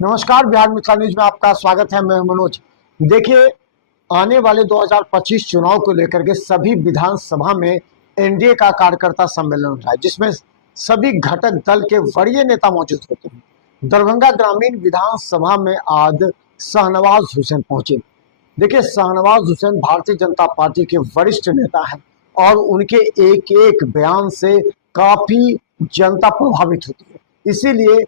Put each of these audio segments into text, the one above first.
नमस्कार, बिहार मिथिला न्यूज में आपका स्वागत है। मैं मनोज। देखिए, आने वाले 2025 चुनाव को लेकर के सभी विधानसभा में एनडीए का कार्यकर्ता सम्मेलन हो रहा है, जिसमें सभी घटक दल के वरीय नेता मौजूद होते हैं। दरभंगा ग्रामीण विधानसभा में आज शाहनवाज हुसैन पहुंचे। देखिए, शाहनवाज हुसैन भारतीय जनता पार्टी के वरिष्ठ नेता हैं और उनके एक एक बयान से काफी जनता प्रभावित होती है। इसीलिए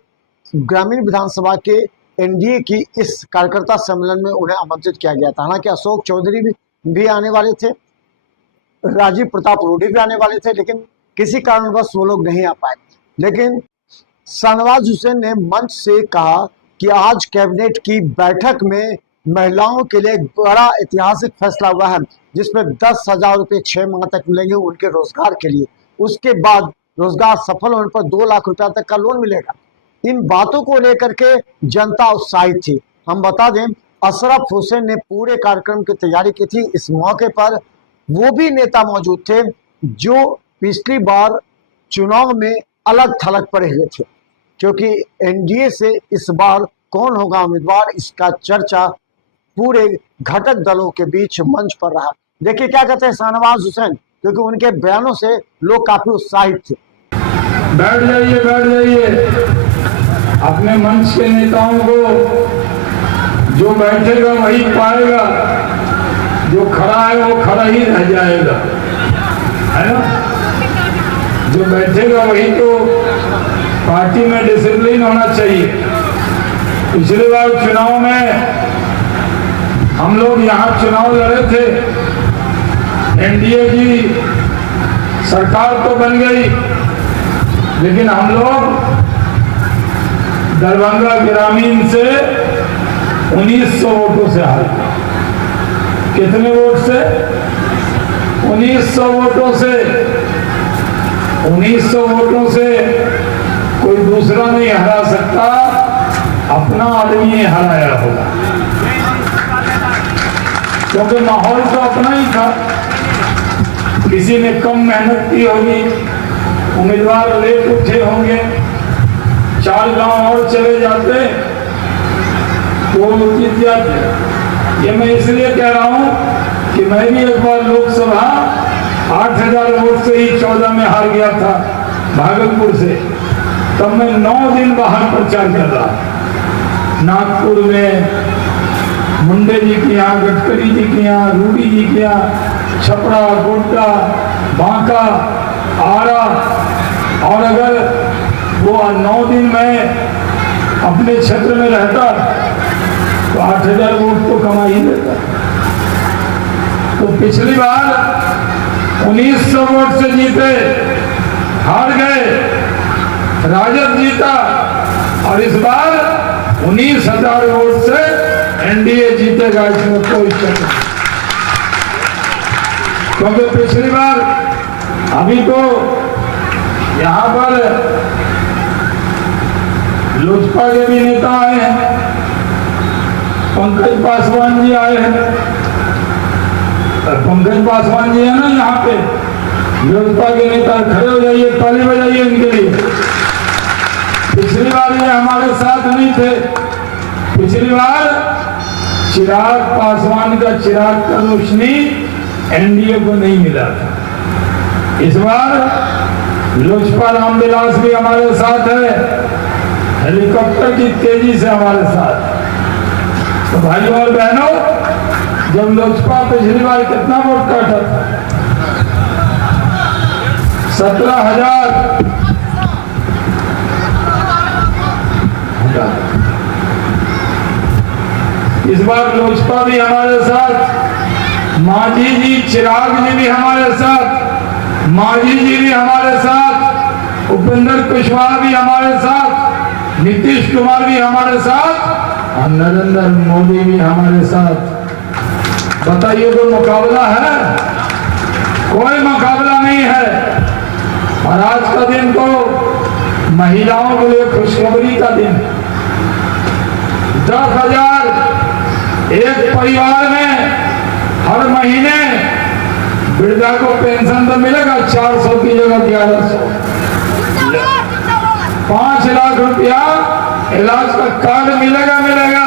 ग्रामीण विधानसभा के एनडीए की इस कार्यकर्ता सम्मेलन में उन्हें आमंत्रित किया गया था। हालांकि अशोक चौधरी भी आने वाले थे, राजीव प्रताप रूडी भी आने वाले थे, लेकिन किसी कारणवश वो लोग नहीं आ पाए। लेकिन शाहनवाज हुसैन ने मंच से कहा कि आज कैबिनेट की बैठक में महिलाओं के लिए बड़ा ऐतिहासिक फैसला हुआ है, जिसमें 10,000 रुपये 6 माह तक मिलेंगे उनके रोजगार के लिए। उसके बाद रोजगार सफल होने पर 2 लाख रुपया तक का लोन मिलेगा। इन बातों को लेकर के जनता उत्साहित थी। हम बता दें, अशरफ हुसैन ने पूरे कार्यक्रम की तैयारी की थी। इस मौके पर वो भी नेता मौजूद थे जो पिछली बार चुनाव में अलग थलग पड़े हुए थे, क्योंकि एनडीए से इस बार कौन होगा उम्मीदवार, इसका चर्चा पूरे घटक दलों के बीच मंच पर रहा। देखिए क्या कहते हैं शाहनवाज हुसैन, क्योंकि उनके बयानों से लोग काफी उत्साहित थे। बैठ जाइए अपने मंच के नेताओं को, जो बैठेगा वही पाएगा, जो खड़ा है वो खड़ा ही रह जाएगा, है ना। जो बैठेगा वही तो। पार्टी में डिसिप्लिन होना चाहिए। पिछले बार चुनाव में हम लोग यहाँ चुनाव लड़े थे, एनडीए की सरकार तो बन गई, लेकिन हम लोग दरभंगा ग्रामीण से 1900 वोटों से हारे। कितने वोट से? 1900 वोटों से। 1900 वोटों से कोई दूसरा नहीं हरा सकता, अपना आदमी हराया होगा, क्योंकि माहौल तो अपना ही था। किसी ने कम मेहनत की होगी, उम्मीदवार लेट उठे होंगे, 4 गांव और चले जाते तो जीत जाते। ये मैं इसलिए कह रहा हूं कि मैं भी एक बार लोकसभा 8,000 वोट से ही 14 में हार गया था भागलपुर से। तब मैं 9 दिन बाहर प्रचार कर रहा, नागपुर में मुंडे जी के यहाँ, गडकरी जी के यहाँ, रूडी जी के यहाँ, छपरा, गोड्डा, बांका, आरा। और अगर वो 9 दिन में अपने क्षेत्र में रहता तो 8,000 वोट तो कमा ही लेता। तो पिछली बार 1900 वोट से जीते, हार गए, राजद जीता, और इस बार 19,000 वोट से एनडीए जीतेगा, इसमें कोई शक नहीं। क्योंकि पिछली बार अभी तो यहाँ पर लोजपा के भी नेता आए हैं, पंकज पासवान जी आए हैं। पंकज पासवान जी है ना यहाँ पे, लोजपा के नेता। खड़े हो जाइए, ताली बजाइए इनके लिए। पिछली बार ये हमारे साथ नहीं थे। पिछली बार चिराग पासवान का चिराग का रोशनी एनडीए को नहीं मिला था। इस बार लोजपा रामविलास भी हमारे साथ है, हेलीकॉप्टर की तेजी से हमारे साथ। तो भाइयों और बहनों, जब लोजपा पिछली बार कितना वोट काटा था? 17,000। इस बार लोजपा भी हमारे साथ, मांझी जी, चिराग जी भी हमारे साथ, मांझी जी भी हमारे साथ, उपेंद्र कुशवाहा भी हमारे साथ, नीतीश कुमार भी हमारे साथ, और नरेंद्र मोदी भी हमारे साथ। बताइए, कोई मुकाबला है? कोई मुकाबला नहीं है। और आज का दिन तो महिलाओं के लिए खुशखबरी का दिन। 10,000 एक परिवार में हर महीने वृद्धा को पेंशन तो मिलेगा, 400 की जगह 1100। 5 लाख रुपया इलाज का कार्ड मिलेगा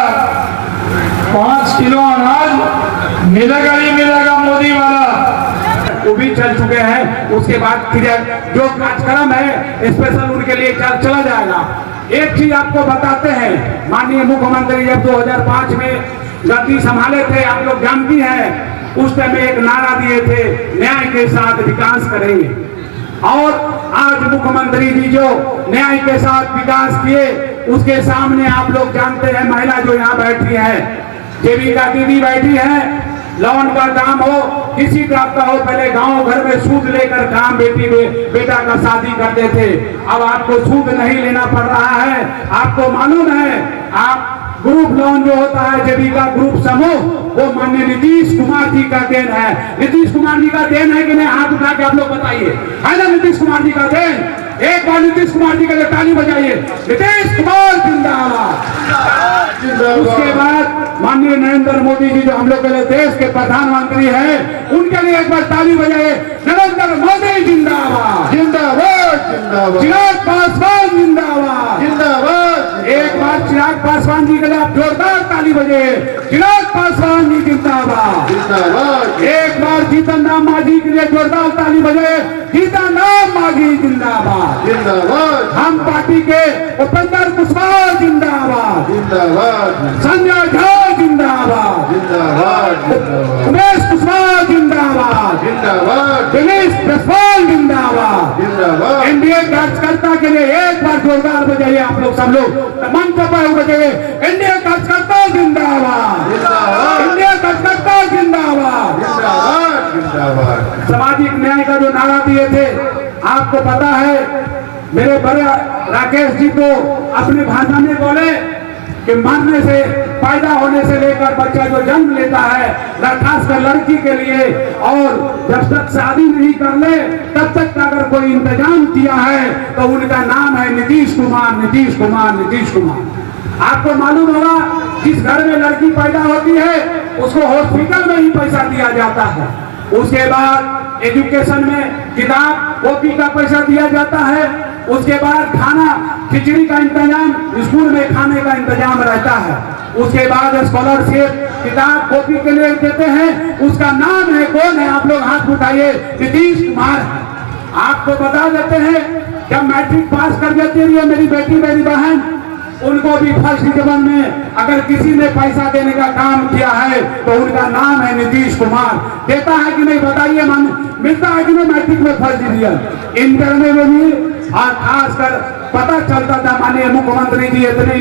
5 किलो अनाज मिलेगा ही मिलेगा मोदी वाला। वो भी चल चुके हैं। उसके बाद फिर जो कार्यक्रम है स्पेशल उनके लिए चला जाएगा। एक चीज आपको बताते हैं, माननीय मुख्यमंत्री जब 2005 में गद्दी संभाले थे, आप लोग जानती हैं, उस टाइम एक नारा दिए थे, न्याय के साथ विकास करेंगे। और आज मुख्यमंत्री जी जो न्याय के साथ विकास किए, उसके सामने आप लोग जानते हैं, महिला जो यहाँ बैठी है, जीविका दीदी बैठी है, लोन का काम हो, किसी टाइप का हो, पहले गांव घर में सूद लेकर काम बेटा का शादी करते थे। अब आपको सूद नहीं लेना पड़ रहा है। आपको मालूम है, आप ग्रुप लोन जो होता है, जीविका ग्रुप समूह, वो माननीय नीतीश कुमार जी का देन है। नीतीश कुमार जी का देन है कि नहीं? हाथ उठा के आप लोग बताइए, है ना नीतीश कुमार जी का देन? एक बार नीतीश कुमार जी के लिए ताली बजाइए। नीतीश कुमार जिंदाबाद। उसके बाद माननीय नरेंद्र मोदी जी जो हम लोग के लिए देश के प्रधानमंत्री हैं, उनके लिए एक बार ताली बजाइए। नरेंद्र मोदी जिंदाबाद जिंदाबाद जिंदाबाद। चिराग पासवान जिंदाबाद जिंदाबाद। एक बार चिराग पासवान जी के लिए आप जोरदार ताली बजाइए। चिराग पासवान जी जिंदाबाद जिंदाबाद। एक बार जीतन राम मांझी के लिए जोरदार ताली बजाइए। जीतन राम मांझी जिंदाबाद जिंदाबाद। हम पार्टी के उपेंद्र कुशवाहा जिंदाबाद जिंदाबाद। संजय झा जिंदाबाद जिंदाबाद। उमेश कुशवाहा जिंदाबाद जिंदाबाद। दिनेश जसवाल जिंदाबाद जिंदाबाद। एनडीए कार्यकर्ता के लिए एक बार जोरदार बजाइए आप लोग, सब लोग मंच पर बजाइए। एनडीए कार्यकर्ता जिंदाबाद जिंदाबाद। एनडीए कार्यकर्ता जिंदाबाद जिंदाबाद जिंदाबाद। सामाजिक न्याय का जो नारा दिए थे, आपको पता है, मेरे बड़े राकेश जी तो अपने भाषा में बोले कि मरने से, पैदा होने से लेकर बच्चा जो जन्म लेता है, खासकर लड़की के लिए, और जब तक शादी नहीं कर ले तब तक का अगर कोई इंतजाम किया है तो उनका नाम है नीतीश कुमार। नीतीश कुमार नीतीश कुमार। आपको मालूम होगा, जिस घर में लड़की पैदा होती है उसको हॉस्पिटल में ही पैसा दिया जाता है। उसके बाद एजुकेशन में किताब कॉपी का पैसा दिया जाता है। उसके बाद खाना, खिचड़ी का इंतजाम, स्कूल में खाने का इंतजाम रहता है। उसके बाद स्कॉलरशिप, किताब कॉपी के लिए देते हैं। उसका नाम है, कौन है? आप लोग हाथ उठाइए। नीतीश कुमार है। आपको बता देते हैं, जब मैट्रिक पास कर जाती है मेरी बेटी, मेरी बहन, उनको भी फर्स्ट डिवीजन में अगर किसी ने पैसा देने का काम किया है तो उनका नाम है नीतीश कुमार। देता है कि नहीं बताइए? मिलता है कि नहीं मैट्रिक में फर्स्ट डिवीजन? इंटर में भी। और खासकर पता चलता था, माननीय मुख्यमंत्री जी इतने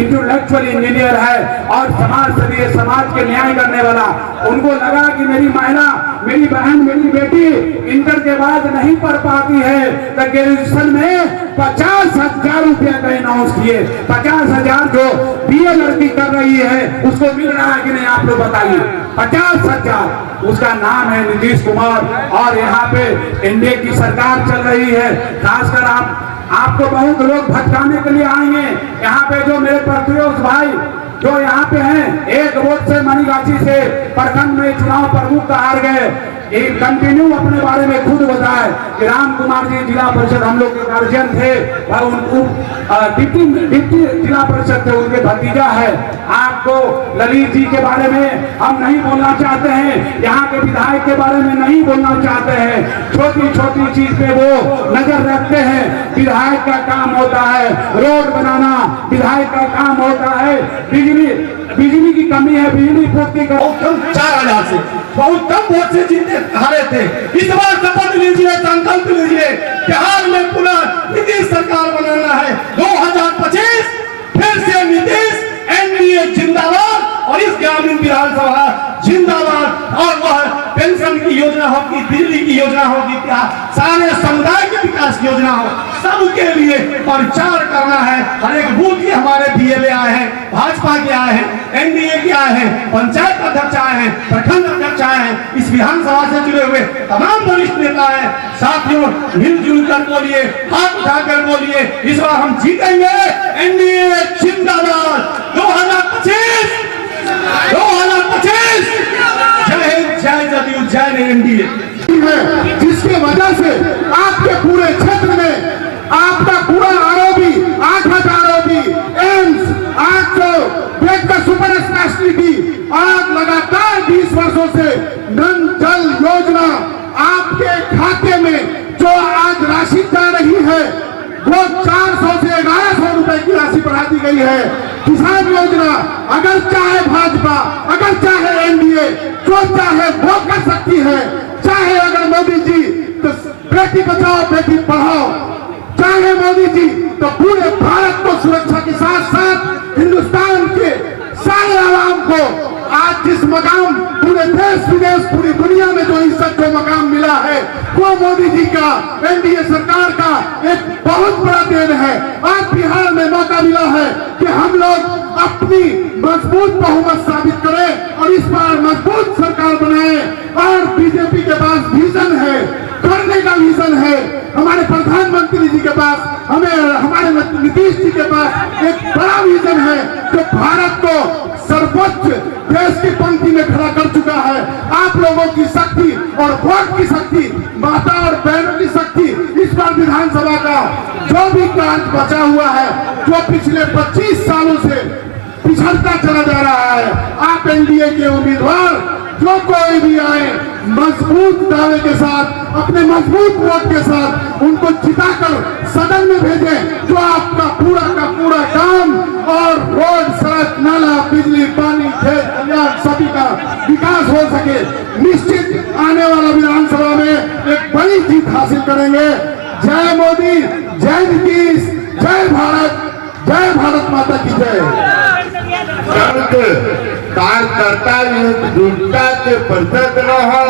इंटेलेक्चुअल इंजीनियर है और समाज सेवी, समाज के न्याय करने वाला, उनको लगा कि मेरी महिला, मेरी बहन, मेरी बेटी इंटर के बाद नहीं पढ़ पाती है, तो ग्रेजुएशन में 50,000 रुपया का अनाउंस किए। 50,000 जो बीए लड़की कर रही है उसको मिल रहा है कि नहीं? आप लोग बताइए। 50,000। उसका नाम है नीतीश कुमार। और यहाँ पे एनडीए की सरकार चल रही है। खासकर आपको बहुत लोग भटकाने के लिए आएंगे। यहाँ पे जो मेरे प्रतियोगी भाई जो यहाँ पे हैं, एक वोट से मनीगाछी से प्रखंड में चुनाव प्रमुख का हार गए, एक कंटिन्यू अपने बारे में खुद बताए कि राम कुमार जी जिला परिषद हम लोग के गार्जियन थे, डिप्टी जिला परिषद थे, उनके भतीजा है। आपको ललित जी के बारे में हम नहीं बोलना चाहते हैं, यहाँ के विधायक के बारे में नहीं बोलना चाहते हैं। छोटी छोटी चीज पे वो नजर रखते हैं। विधायक का काम होता है रोड बनाना, विधायक का काम होता है बिजली की कमी है, बिजली पूर्ति का। 4,000 से बहुत कम वोट से जीते हारे थे। इस बार शपथ लीजिए, संकल्प लीजिए, बिहार में पुनः नीतीश सरकार बनाना है। 2025 फिर से नीतीश, एनडीए जिंदाबाद। और इस ग्रामीण विधानसभा जिंदाबाद। और वह पेंशन की योजना होगी, बिजली की योजना होगी, क्या सारे समुदाय के विकास की योजना हो, सबके लिए प्रचार करना है। हर एक बूथ के हमारे बीएलए आए हैं, भाजपा के आए हैं, एनडीए के आए हैं, पंचायत अध्यक्ष आए हैं, प्रखंड अध्यक्ष आए हैं, इस विधानसभा से जुड़े हुए तमाम वरिष्ठ नेता हैं। साथियों, मिलजुल कर बोलिए, हाथ उठाकर बोलिए, इस बार हम जीतेंगे। एनडीए जिंदाबाद। 2025 जय हिंद, जय जदयू, जय एनडीए। जिसकी वजह से आपके पूरे क्षेत्र में आपका पूरा आरोपी, 8 आरोपी एम्स खाते में जो आज राशि जा रही है वो 400 से 1100 रुपए की राशि बढ़ा दी गई है। किसान योजना अगर चाहे भाजपा, अगर चाहे एनडीए, जो चाहे वो कर सकती है। चाहे अगर मोदी जी तो बेटी बचाओ बेटी पढ़ाओ, चाहे मोदी जी तो पूरे भारत को सुरक्षा के साथ साथ हिंदुस्तान के सारे आवाम को आज जिस मकाम पूरे देश विदेश पूरी दुनिया में जो इज्जत को मकाम मिला है वो मोदी जी का, एनडीए सरकार का एक बहुत बड़ा देन है। आज बिहार में मौका मिला है कि हम लोग अपनी मजबूत बहुमत साबित करें और इस बार मजबूत सरकार बनाएं। और बीजेपी के पास विजन है, करने का विजन है। हमारे प्रधानमंत्री जी के पास, हमारे नीतीश जी के पास एक बड़ा विजन है जो भारत को सर्वोच्च देश की पंक्ति में खड़ा कर चुका है। आप लोगों की शक्ति और वोट की शक्ति, माता और बहनों की शक्ति, इस बार विधानसभा का जो भी कार्य बचा हुआ है, जो पिछले 25 सालों से पिछड़ता चला जा रहा है, आप एनडीए के उम्मीदवार जो कोई भी आए मजबूत दावे के साथ, अपने मजबूत वोट के साथ उनको जिताकर सदन में भेजें, जो आपका पूरा का पूरा काम और रोड, सड़क, नाला, बिजली, पानी, खेत, खलिहान सभी का विकास हो सके। निश्चित आने वाला विधानसभा में एक बड़ी जीत हासिल करेंगे। जय मोदी, जय नीतीश, जय भारत माता की जय। कार्यकर्ता एकजुटता के परिचय देना है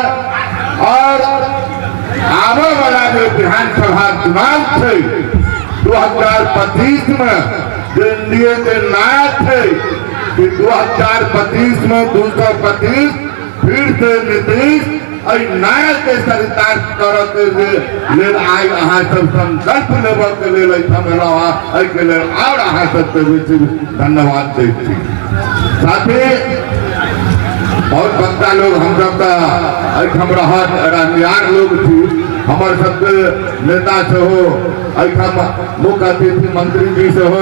और आने वाला जो विधानसभा चुनाव थे 2025 में एनडीए के नायक थे कि 2025 में 225 फिर से नीतीश नायक के सरकार करके ले आई। अहाँ सब संकल्प लेवल के लिए के लिए और अहाँ सबके बेसी धन्यवाद दै छी। साथे बहुत बच्चा लोग हम सब एहिठाम रहत रहनिहार लोग छी, हमर सबके नेता से हो, एहिठाम मुख्य अतिथि मंत्री जी से हो,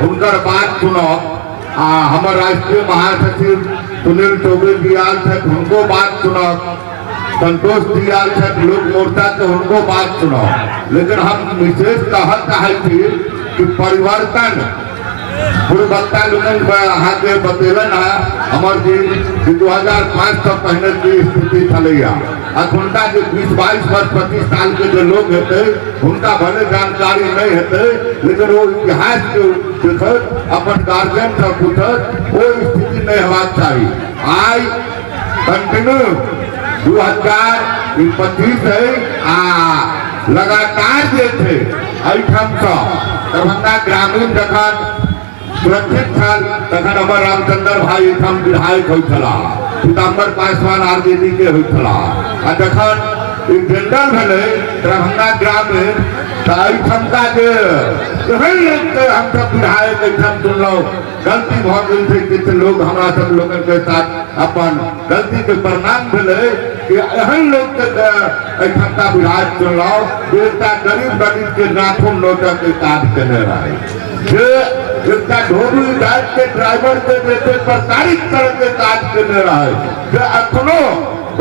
हुनकर बात सुनब। हमर राष्ट्रीय महासचिव सुनील चौबे जी आल थे, उनको बात सुनब। संतोष जी आल थे लोक मोर्चा के, उनको बात सुनब। लेकिन हम विशेष कहत चाहे थी कि परिवर्तन पूर्वता लोग अहाँ के बतेलन है हमर जी 2005 से पहले की स्थिति चलैया। अखुनका जो 20-22 वर्ष 25 साल के जो लोग हेते उनका भले जानकारी नहीं हेते, लेकिन वो इतिहास के देखत अपन गार्जियन से पूछत वो स्थिति नहीं होना चाहिए। आज कंटिन्यू 2025 है लगातार जे थे एहिठाम से दरभंगा ग्रामीण जखन सुरक्षित छल तखन हमर रामचंद्र भाई एहिठाम विधायक होइछला, पीताम्बर पासवान आरजेडी के होइछला। आ जखन ई जनरल भेलै दरभंगा ग्रामीण तऽ एहिठामका जे एहन लोग के हम सब विधायक एहिठाम चुनलहुँ, गलती भऽ गेल छै। किछु लोग हमरा सब लोगन के साथ अपन गलती के परिणाम भेलै कि एहन लोग के एहिठामका विधायक चुनलहुँ जे एकटा गरीब दलित के नाखून नोचक के काज केने रहे, जे एकटा ढोली जात के ड्राइवर के बेटे प्रताड़ित करे के काज केने रहे, जे अखनो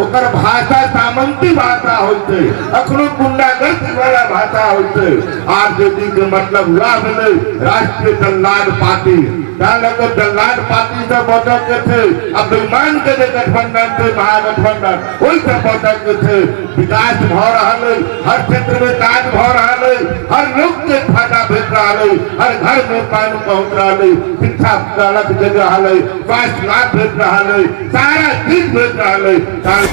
ओकर भाषा सामंती भाषा होते, अखनो गुंडागर्दी वाला भाषा होते। आरजेडी के मतलब हुआ भेलै राष्ट्रीय जल्लाद पार्टी, जल्लाद पार्टी से बचत के थे। अब बेईमान के जो गठबंधन थे महागठबंधन, वही से बचत के थे। विकास भ रहा है, हर क्षेत्र में काज भ रहा है, हर लोग के फायदा भेट रहा है, हर घर में पानी पहुंच रहा है, शिक्षा अलग जगह है, स्वास्थ्य लाभ भेट रहा है, सारा चीज भेट रहा है।